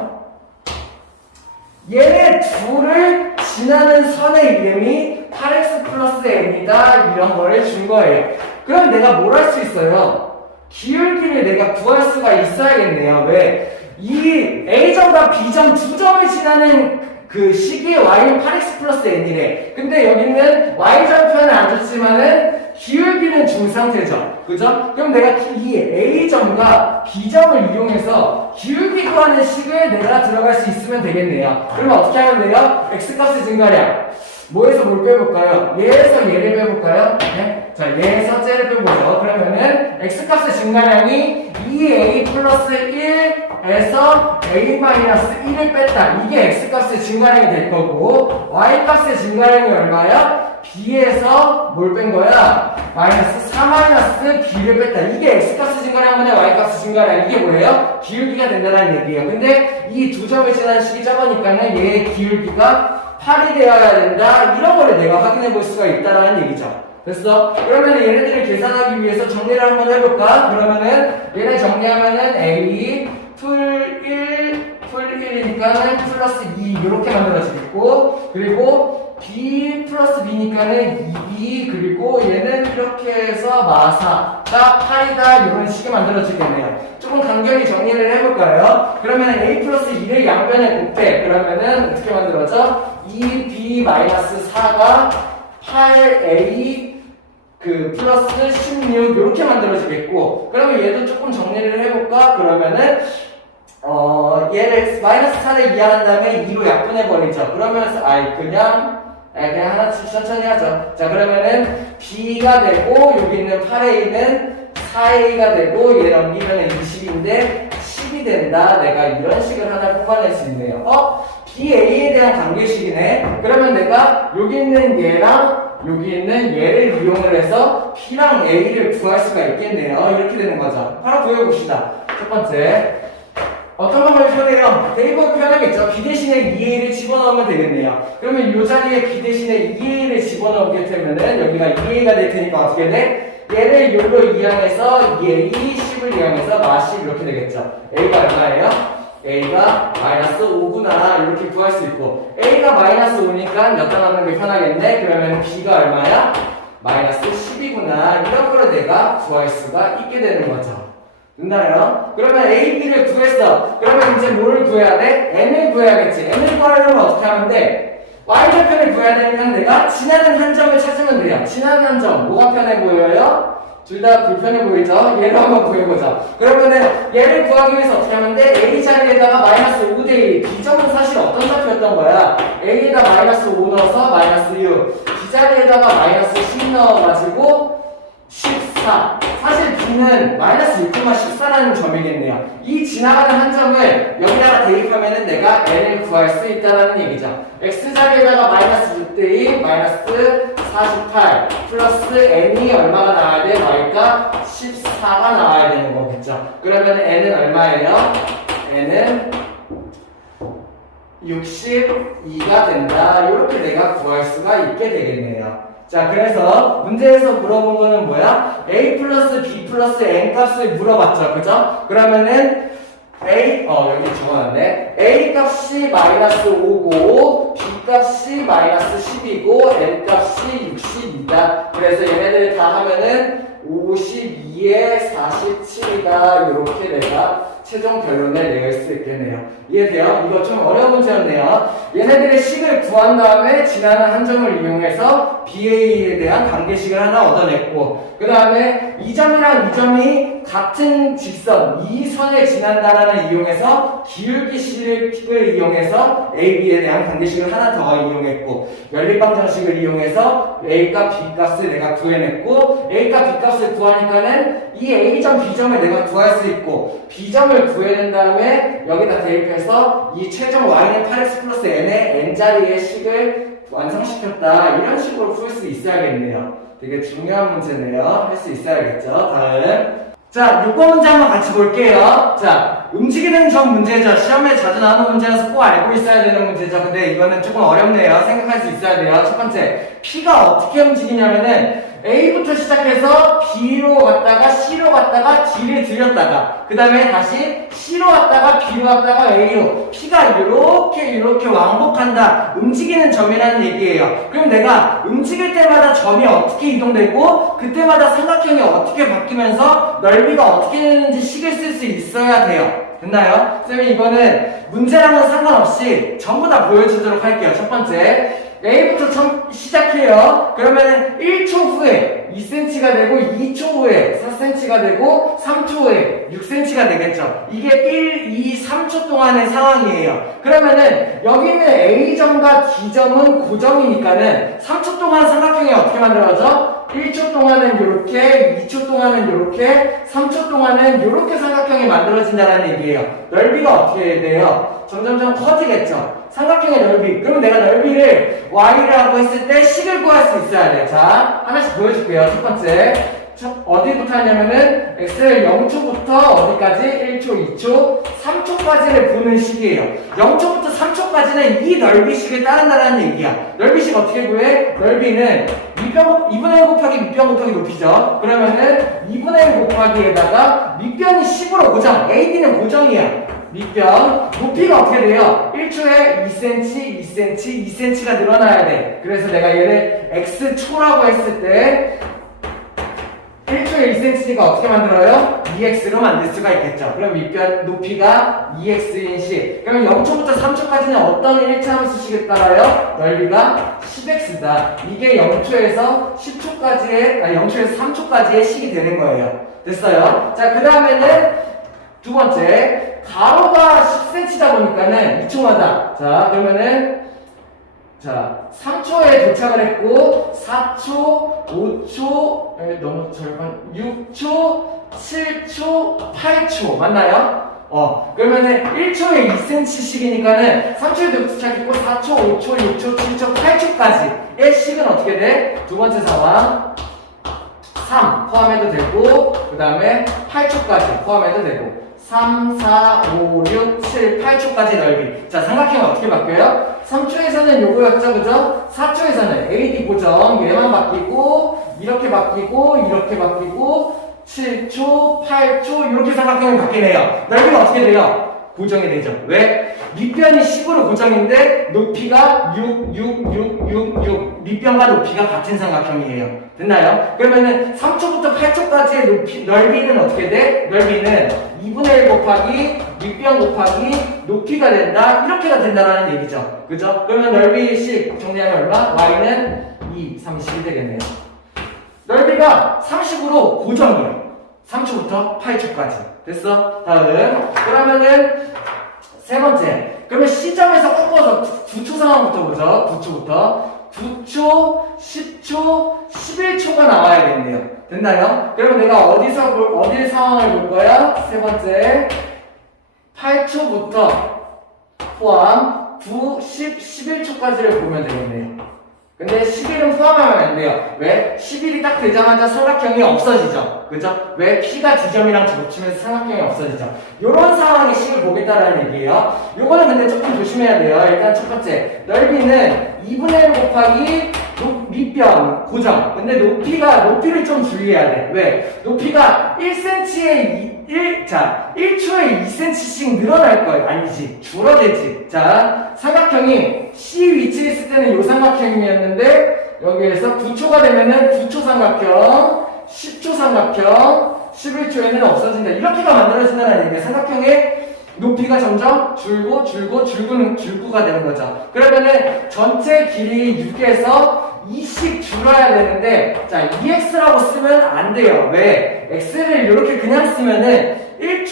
얘네 둘을 지나는 선의 이름이 8x 플러스 n이다 이런 거를 준 거예요. 그럼 내가 뭘 할 수 있어요? 기울기를 내가 구할 수가 있어야겠네요. 왜? 이 A점과 B점 두 점을 지나는 그 식이 y는 8x 플러스 n이래. 근데 여기는 y절편은 안 줬지만은 기울기는 준 상태죠. 그죠? 그럼 내가 이 A점과 B점을 이용해서 기울기 구하는 식을 내가 들어갈 수 있으면 되겠네요. 그러면 어떻게 하면 돼요? X값의 증가량. 뭐에서 뭘 빼볼까요? 얘에서 얘를 빼볼까요? 네? 자, 얘에서 쟤를 빼보죠. 그러면은 X값의 증가량이 2A 플러스 1에서 A-1을 뺐다. 이게 X값의 증가량이 될 거고, Y값의 증가량이 얼마야? B에서 뭘 뺀 거야? 마이너스 4 마이너스 B를 뺐다. 이게 X값의 증가량분의 Y값의 증가량. 이게 뭐예요? 기울기가 된다는 얘기예요. 근데 이 두 점을 지나는 식이 적으니까는 얘의 기울기가 8이 되어야 된다. 이런 거를 내가 확인해 볼 수가 있다라는 얘기죠. 됐어? 그러면 얘네들을 계산하기 위해서 정리를 한번 해볼까? 그러면은 얘네 정리하면은 A 풀 1이니까는 플러스 2 이렇게 만들어지겠고, 그리고 B 플러스 B니까는 2B, 그리고 얘는 이렇게 해서 마사가 8이다 이런 식이 만들어지겠네요. 조금 간결히 정리를 해볼까요? 그러면 A 플러스 2를 양변에 곱해. 그러면은 어떻게 만들어져? 2B 마이너스 4가 8A 플러스 16 이렇게 만들어지겠고, 그러면 얘도 조금 정리를 해볼까? 그러면은 얘를 마이너스 4를 이해한 다음에 2로 약분해버리죠. 그러면서 그냥 하나씩 천천히 하죠. 자, 그러면은 B가 되고 여기 있는 8A는 4A가 되고 얘 넘기면 20인데 10이 10이 된다. 내가 이런 식을 하나 뽑아낼 수 있네요. BA에 대한 관계식이네. 그러면 내가 여기 있는 얘랑 여기 있는 얘를 이용을 해서 B랑 A를 구할 수가 있겠네요. 이렇게 되는 거죠. 바로 구해봅시다. 첫 번째. 어떤 방법이 편해요? 대입법이 편하겠죠. B 대신에 2A를 집어넣으면 되겠네요. 그러면 이 자리에 B 대신에 2A를 집어넣게 되면은 여기가 2A가 될 테니까 어떻게 돼? 얘를 요로 이항해서 2A, 10을 이항해서 마10 이렇게 되겠죠. A가 얼마예요? A가 마이너스 5구나 이렇게 구할 수 있고 A가 마이너스 5니까 몇 단 하는 게 편하겠네? 그러면 B가 얼마야? 마이너스 10이구나 이런 거를 내가 구할 수가 있게 되는 거죠. 됐나요? 그러면 A, B를 구했어. 그러면 이제 뭐를 구해야 돼? N을 구해야겠지. N을 구하려면 어떻게 하면 돼? Y좌표를 구해야 되니까 내가 지나는 한 점을 찾으면 돼요. 지나는 한 점, 뭐가 편해 보여요? 둘 다 불편해 보이죠? 얘를 한번 구해보자. 그러면은 얘를 구하기 위해서 어떻게 하면 돼? A 자리에다가 마이너스 5대 1. B점은 사실 어떤 좌표였던 거야? A에다 마이너스 5 넣어서 마이너스 6. B 자리에다가 마이너스 10 넣어가지고 14. 사실 B는 마이너스 6,14라는 점이겠네요. 이 지나가는 한 점을 여기다가 대입하면은 내가 N을 구할 수 있다는 얘기죠. X자리에다가 마이너스 6대2, 마이너스 48, 플러스 N이 얼마가 나와야 돼? Y가 14가 나와야 되는 거겠죠. 그러면 N은 얼마예요? N은 62가 된다. 이렇게 내가 구할 수가 있게 되겠네요. 자, 그래서 문제에서 물어본 거는 뭐야? A 플러스 B 플러스 N 값을 물어봤죠. 그죠? 그러면은 여기 적어놨네. A 값이 마이너스 5고 B 값이 마이너스 10이고 N 값이 60이다. 그래서 얘네들 다 하면은 52에 47이다. 이렇게 내가 최종 결론을 내릴 수 있겠네요. 이해돼요? 이거 좀 어려운 문제였네요. 얘네들의 식을 구한 다음에 지나는 한 점을 이용해서 BA에 대한 관계식을 하나 얻어냈고 그 다음에 이 점이랑 이 점이 같은 직선, 이 선을 지난다라는 이용해서 기울기식을 이용해서 AB에 대한 관계식을 하나 더 이용했고 연립방정식을 이용해서 A값, B값을 내가 구해냈고 A값, B값을 구하니까는 이 A점, B점을 내가 구할 수 있고 B점을 구해낸 다음에 여기다 대입해서 이 최종 Y는 8x 플러스 N의 N자리의 식을 완성시켰다. 이런 식으로 풀 수 있어야겠네요. 되게 중요한 문제네요. 할 수 있어야겠죠. 다음. 자, 6번 문제 한번 같이 볼게요. 자, 움직이는 점 문제죠. 시험에 자주 나오는 문제라서 꼭 알고 있어야 되는 문제죠. 근데 이거는 조금 어렵네요. 생각할 수 있어야 돼요. 첫 번째, P가 어떻게 움직이냐면은 A부터 시작해서 B로 갔다가 C로 갔다가 D를 들렸다가 그 다음에 다시 C로 갔다가 B로 갔다가 A로 P가 이렇게 왕복한다. 움직이는 점이라는 얘기예요. 그럼 내가 움직일 때마다 점이 어떻게 이동되고 그때마다 삼각형이 어떻게 바뀌면서 넓이가 어떻게 되는지 식을 쓸 수 있어야 돼요. 됐나요? 쌤이 이거는 문제랑은 상관없이 전부 다 보여주도록 할게요. 첫 번째 A부터 시작해요. 그러면 1초 후에 2cm가 되고 2초 후에 4cm가 되고 3초 후에 6cm가 되겠죠. 이게 1, 2, 3초 동안의 상황이에요. 그러면은 여기 있는 A점과 D점은 고점이니까는 3초 동안 삼각형이 어떻게 만들어져? 1초 동안은 이렇게, 2초 동안은 이렇게, 3초 동안은 이렇게 삼각형이 만들어진다는 얘기예요. 넓이가 어떻게 돼요? 점점점 커지겠죠. 삼각형의 넓이. 그럼 내가 넓이를 y라고 했을 때 식을 구할 수 있어야 돼요. 자, 하나씩 보여줄게요. 첫 번째. 어디부터 하냐면은 x를 0초부터 어디까지? 1초, 2초, 3초까지를 보는 식이에요. 0초부터 3초까지는 이 넓이식을 따른다는 얘기야. 넓이식 어떻게 구해? 넓이는 2분의 1 곱하기 밑변 곱하기 높이죠. 그러면은 2분의 1 곱하기에다가 밑변이 10으로 고정. AD는 고정이야. 밑변. 높이가 어떻게 돼요? 1초에 2cm, 2cm, 2cm가 늘어나야 돼. 그래서 내가 얘를 x초라고 했을 때 1초에 2cm니까 어떻게 만들어요? 2x로 만들 수가 있겠죠. 그럼 밑변 높이가 2x인 시. 그러면 0초부터 3초까지는 어떤 1차 함수식을 따라요? 넓이가 10x다. 이게 0초에서 10초까지의, 0초에서 3초까지의 식이 되는 거예요. 됐어요? 자, 그 다음에는 두 번째. 가로가 10cm다 보니까는 2초마다. 자, 그러면은 자, 3초에 도착을 했고 4초, 5초, 너무 절반, 6초, 7초, 8초 맞나요? 그러면은 1초에 2cm씩이니까는 3초에도 도착했고 4초, 5초, 6초, 7초, 8초까지의 식은 어떻게 돼? 두 번째 상황 3 포함해도 되고 그 다음에 8초까지 포함해도 되고 3, 4, 5, 6, 7, 8초까지 넓이. 자, 삼각형은 어떻게 바뀌어요? 3초에서는 요거였죠, 그죠? 4초에서는 AD 고정 얘만 바뀌고 이렇게 바뀌고 이렇게 바뀌고 7초, 8초 이렇게 삼각형이 바뀌네요. 넓이가 어떻게 돼요? 고정이 되죠. 왜? 밑변이 10으로 고정인데 높이가 6, 6, 6, 6, 6 밑변과 높이가 같은 삼각형이에요. 됐나요? 그러면은 3초부터 8초까지의 넓이는 어떻게 돼? 넓이는 2분의 1 곱하기 밑변 곱하기 높이가 된다. 이렇게가 된다라는 얘기죠. 그죠? 그러면 넓이식 정리하면 얼마? y는 2, 30이 되겠네요. 넓이가 30으로 고정이에요. 3초부터 8초까지. 됐어? 다음. 그러면은 세 번째. 그러면 시점에서 꺾어서 9초 상황부터 보죠. 9초부터. 9초, 10초, 11초가 나와야겠네요. 됐나요? 그러면 내가 어디 상황을 볼 거야? 세 번째. 8초부터 포함 9, 10, 11초까지를 보면 되겠네요. 근데 11은 포함하면 안 돼요. 왜? 11이 딱 되자마자 삼각형이 없어지죠. 그죠? 왜? P가 지점이랑 겹치면서 삼각형이 없어지죠. 요런 상황의 식을 보겠다라는 얘기예요. 요거는 근데 조금 조심해야 돼요. 일단 첫 번째. 넓이는 2분의 1 곱하기 밑변 고정. 근데 높이를 좀 주의해야 돼. 왜? 높이가 1cm에 1초에 2cm씩 늘어날 거예요. 아니지. 줄어들지. 자, 삼각형이 C 위치에 있을 때는 요 삼각형이었는데, 여기에서 9초가 되면은 9초 삼각형, 10초 삼각형, 11초에는 없어진다. 이렇게가 만들어진다는 얘기예요. 삼각형의 높이가 점점 줄고가 되는 거죠. 그러면은 전체 길이 6에서 2씩 줄어야 되는데, 자, 2x라고 쓰면 안 돼요. 왜? x를 이렇게 그냥 쓰면은 1을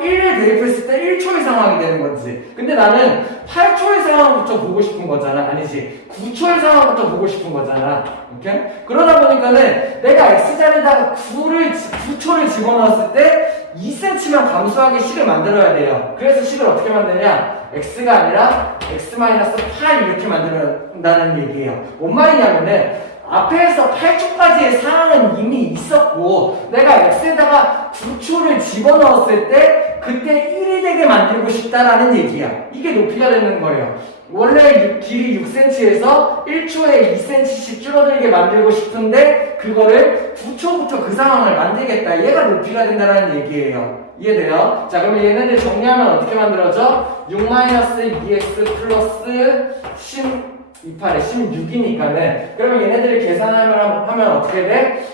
대입했을 때 1초의 상황이 되는 거지. 근데 나는 8초의 상황부터 보고 싶은 거잖아. 아니지. 9초의 상황부터 보고 싶은 거잖아. 오케이? 그러다 보니까는 내가 x자리에다가 9초를 집어넣었을 때 2cm만 감소하게 식을 만들어야 돼요. 그래서 식을 어떻게 만드냐? x가 아니라 x-8 이렇게 만든다는 얘기예요. 뭔 말이냐면은 앞에서 8초까지의 상황은 이미 있었고 내가 x에다가 9초를 집어넣었을 때 그때 1이 되게 만들고 싶다라는 얘기야. 이게 높이가 되는 거예요. 원래 길이 6cm에서 1초에 2cm씩 줄어들게 만들고 싶은데 그거를 9초부터 그 상황을 만들겠다. 얘가 높이가 된다는 얘기예요. 이해돼요? 자, 그러면 얘네들 정리하면 어떻게 만들어져? 6-2x 플러스 28에 16이니까는 그러면 얘네들을 계산하면 어떻게 돼?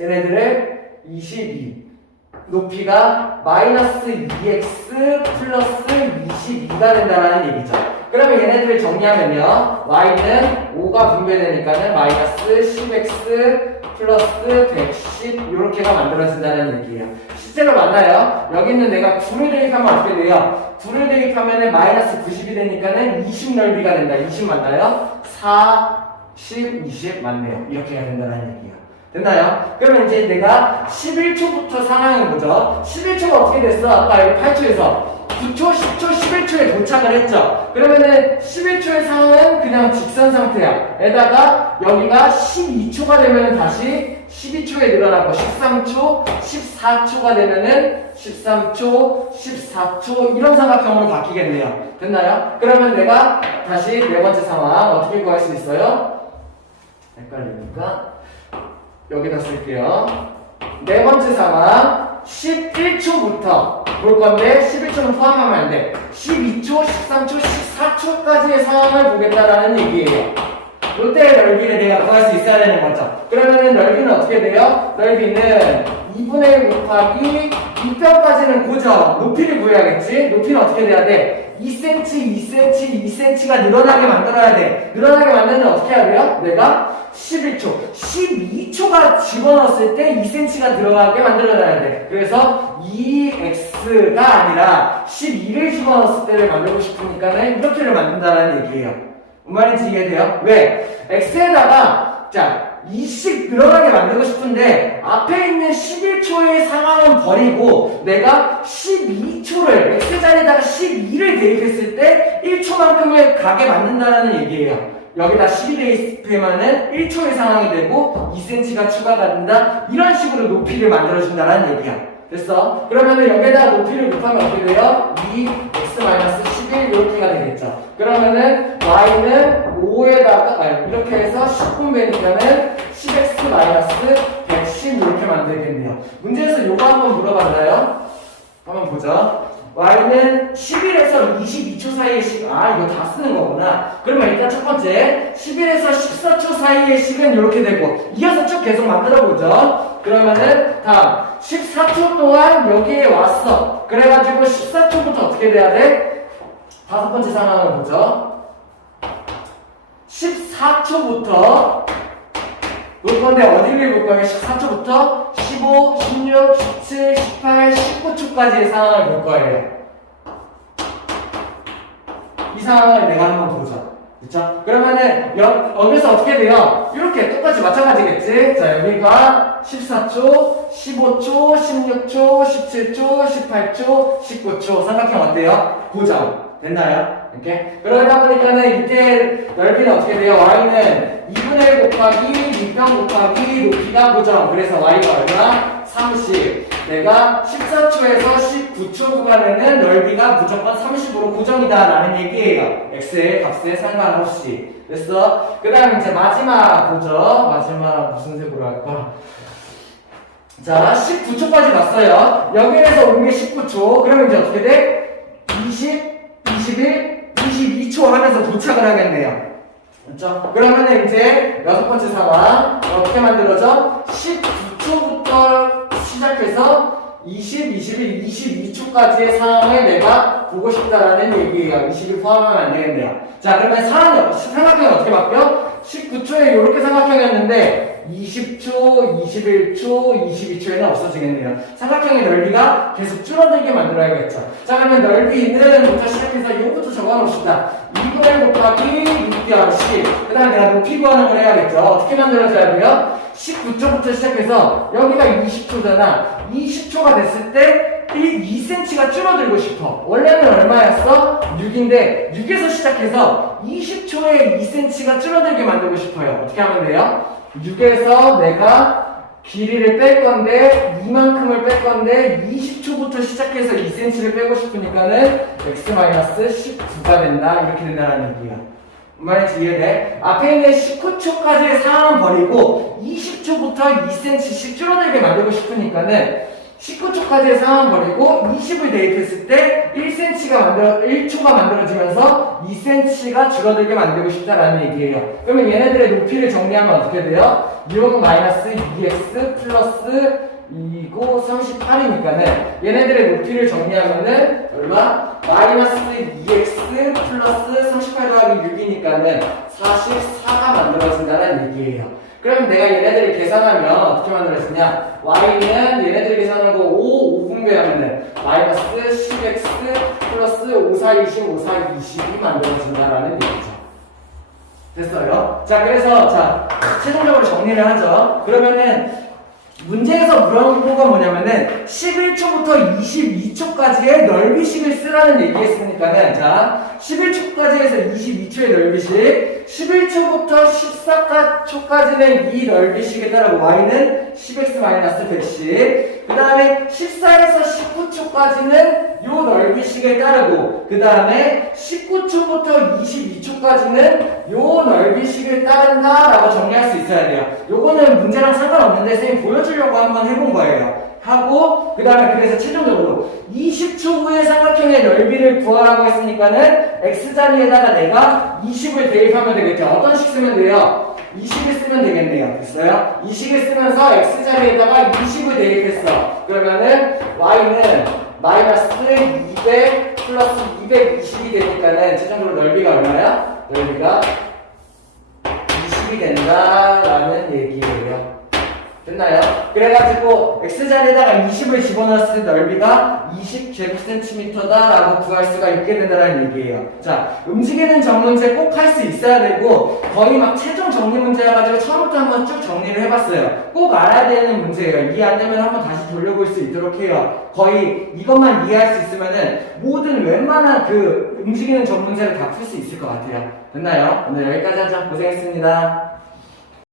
얘네들의 22 높이가 마이너스 2x 플러스 22가 된다는 얘기죠. 그러면 얘네들을 정리하면요 y는 5가 분배되니까는 마이너스 10x 플러스 110 이렇게가 만들어진다는 얘기예요. 실제로 맞나요? 여기 있는 내가 9를 대입하면 어떻게 돼요? 9를 대입하면 마이너스 90이 되니까는 20 넓이가 된다. 20 맞나요? 4, 10, 20 맞네요. 이렇게가 된다는 얘기예요. 됐나요? 그러면 이제 내가 11초부터 상황을 보죠. 11초가 어떻게 됐어? 아까 여기 8초에서 9초, 10초, 11초에 도착을 했죠. 그러면은 11초의 상황은 그냥 직선 상태야. 에다가 여기가 12초가 되면 다시 12초에 늘어나고 13초, 14초가 되면은 13초, 14초 이런 삼각형으로 바뀌겠네요. 됐나요? 그러면 내가 다시 네 번째 상황 어떻게 구할 수 있어요? 헷갈리니까 여기다 쓸게요. 네 번째 상황 11초부터 볼 건데 11초는 포함하면 안 돼. 12초, 13초, 14초까지의 상황을 보겠다라는 얘기예요. 이때의 넓이를 내가 구할 수 있어야 되는 거죠. 그러면은 넓이는 어떻게 돼요? 넓이는 2분의 1 곱하기 2편까지는 고정. 높이를 구해야겠지? 높이는 어떻게 돼야 돼? 2cm, 2cm, 2cm가 늘어나게 만들어야 돼. 늘어나게 만들면 어떻게 해야 돼요? 내가 11초, 12초가 집어넣었을 때 2cm가 들어가게 만들어놔야 돼. 그래서 2x가 아니라 12를 집어넣었을 때를 만들고 싶으니까는 이렇게를 만든다는 얘기예요. 뭔 말인지 이해돼요? 왜? x에다가 자 2씩 늘어나게 만들고 싶은데 앞에 있는 11초의 상황은 버리고 내가 12초를 x자리에다가 12를 대입했을 때 1초만큼을 가게 만든다는 얘기예요. 여기다 12 대입하면은 1초의 상황이 되고 2cm가 추가가 된다. 이런 식으로 높이를 만들어준다는 얘기야. 됐어? 그러면은 여기에다 높이를 곱하면 어떻게 돼요? 2x-11 이렇게가 되겠죠. 그러면은 y는 5에다가 이렇게 해서 10분배니까는 10x-110 이렇게 만들겠네요. 문제에서 요거 한번 물어봤나요? 한번 보죠. y는 11에서 22초 사이의 식, 이거 다 쓰는 거구나. 그러면 일단 첫 번째 11에서 14초 사이의 식은 이렇게 되고 이어서 쭉 계속 만들어 보죠. 그러면은 다음 14초 동안 여기에 왔어. 그래가지고 14초부터 어떻게 돼야 돼? 다섯 번째 상황을 보죠. 14초부터 볼 건데 어디를 볼 거예요? 14초부터 15, 16, 17, 18, 19초까지의 상황을 볼 거예요. 이 상황을 내가 한번 보자. 그쵸? 그러면은 여기서 어떻게 돼요? 이렇게 똑같이 마찬가지겠지? 자, 여기가 14초, 15초, 16초, 17초, 18초, 19초 삼각형 어때요? 고정. 됐나요? 이렇게? 그러다 보니까는 이때 넓이는 어떻게 돼요? y는 2분의 1 곱하기 6평 곱하기 높이가 고정. 그래서 y가 얼마? 30. 내가 14초에서 19초 구간에는 넓이가 무조건 30으로 고정이다 라는 얘기예요. x의 값에 상관없이. 됐어? 그 다음에 이제 마지막 보죠. 마지막 무슨 색으로 할까? 자, 19초까지 갔어요. 여기에서 온 게 19초. 그러면 이제 어떻게 돼? 20, 21, 22초 하면서 도착을 하겠네요. 그렇죠? 그러면은 이제 여섯 번째 상황 어떻게 만들어져? 19초부터 시작해서 20, 21, 22초까지의 상황을 내가 보고 싶다라는 얘기예요. 20을 포함하면 안 되겠네요. 자, 그러면 삼각형이 어떻게 바뀌어? 19초에 이렇게 삼각형이었는데 20초, 21초, 22초에는 없어지겠네요. 삼각형의 넓이가 계속 줄어들게 만들어야겠죠. 자, 그러면 넓이는부터 시작해서 이거부터 적어놓읍시다. 2분의 1 곱하기 6개월 10. 그 다음에 내가 높이 구하는 걸 해야겠죠. 어떻게 만들어줘야 돼요? 19초부터 시작해서 여기가 20초잖아. 20초가 됐을 때 2cm가 줄어들고 싶어. 원래는 얼마였어? 6인데 6에서 시작해서 20초에 2cm가 줄어들게 만들고 싶어요. 어떻게 하면 돼요? 6에서 내가 길이를 뺄 건데 이만큼을 뺄 건데 20초부터 시작해서 2cm를 빼고 싶으니까는 x-19가 된다. 이렇게 된다는 얘기야. 말인지 이해돼? 앞에 있는 19초까지의 상황은 버리고 20초부터 2cm씩 줄어들게 만들고 싶으니까는 19초까지의 상황 버리고 20을 대입했을 때 1초가 만들어지면서 2cm가 줄어들게 만들고 싶다라는 얘기예요. 그러면 얘네들의 높이를 정리하면 어떻게 돼요? 6-2x 플러스 2고 38이니까는 얘네들의 높이를 정리하면은 얼마? -2x 플러스 38 더하기 6이니까는 44가 만들어진다는 얘기예요. 그럼 내가 얘네들을 계산하면 어떻게 만들어지냐? y는 얘네들을 계산하는 거 5분배하면은 -10x 플러스 5, 4, 20, 5, 4, 20이 만들어진다라는 얘기죠. 됐어요? 자, 그래서 최종적으로 정리를 하죠. 그러면은 문제에서 물어본 건 뭐냐면은 11초부터 22초까지의 넓이식을 쓰라는 얘기했으니까는 자 11초까지 해서 22초의 넓이식 11초부터 14초까지는 이 넓이식에 따라 y는 10x-110 그 다음에 14에서 19초까지는 요 넓이식에 따르고 그 다음에 19초부터 22초까지는 요 넓이식을 따른다 라고 정리할 수 있어야 돼요. 요거는 문제랑 상관없는데 선생님이 보여주려고 한번 해본 거예요. 하고 그 다음에 그래서 최종적으로 20초 후에 삼각형의 넓이를 구하라고 했으니까는 x자리에다가 내가 20을 대입하면 되겠죠. 어떤 식 쓰면 돼요? 20을 쓰면 되겠네요. 됐어요? 20을 쓰면서 x자리에다가 20을 대입했어. 그러면은 y는 -200 플러스 220이 되니까는 최종적으로 넓이가 얼마야? 넓이가 20이 된다라는 얘기예요. 됐나요? 그래가지고 x자리에다가 20을 집어넣었을 때 넓이가 20제곱센티미터다 라고 구할 수가 있게 된다는 얘기예요. 자, 움직이는 정문제 꼭 할 수 있어야 되고 거의 막 최종 정리 문제여가지고 처음부터 한번 쭉 정리를 해봤어요. 꼭 알아야 되는 문제예요. 이해 안 되면 한번 다시 돌려볼 수 있도록 해요. 거의 이것만 이해할 수 있으면은 모든 웬만한 그 움직이는 정문제를 다 풀 수 있을 것 같아요. 됐나요? 오늘 여기까지 하자. 고생했습니다.